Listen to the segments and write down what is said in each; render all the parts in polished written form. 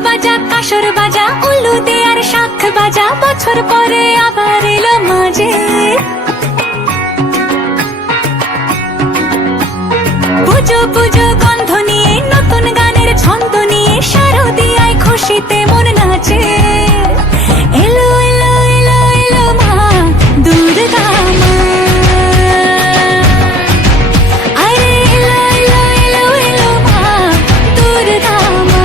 বাজা কাসর বাজা উলু দে আর শাখ বাজা বছর পরে আবার এলো মাঝে পুজো পুজো গন্ধ নিয়ে নতুন গানের ছন্দ নিয়ে শারদিয়ায় খুশিতে মন নাচে এলো এলো এলো এলো মা দুর্গা মা আরে এলো এলো এলো এলো মা দুর্গা মা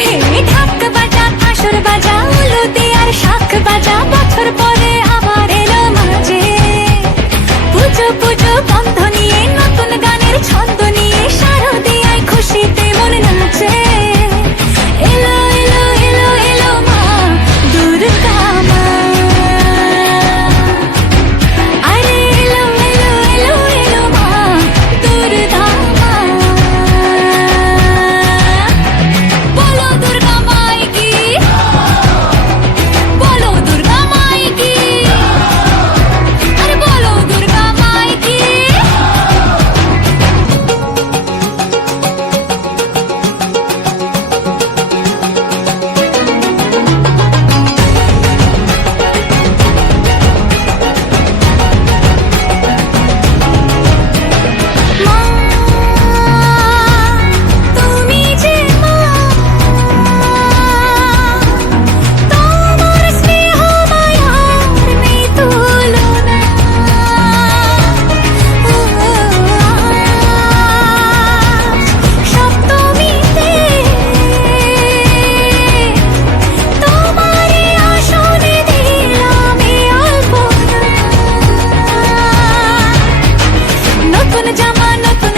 হে ঢাক বাজা কাসর বাজা উলু দে আর শাখ বাজা বছর পরে আবার এলো মাঝে পুজো পুজো গন্ধ নিয়ে নতুন গানের ছন্দ নিয়ে শারদিয়ায় খুশিতে মন নাচে এলো এলো এলো এলো মা দুর্গা মা আরে এলো এলো এলো এলো মা দুর্গা মা বলো দুর্গা মাই কি বলো দুর্গা মাই কি আরে বলো দুর্গা মাই কি মা তুমি যে মা তোমার স্নেহ মায়ার নেই তুলনা সপ্তমীতে তোমারই আসনে দিলাম এই আলপনা নতুন জামা নতুন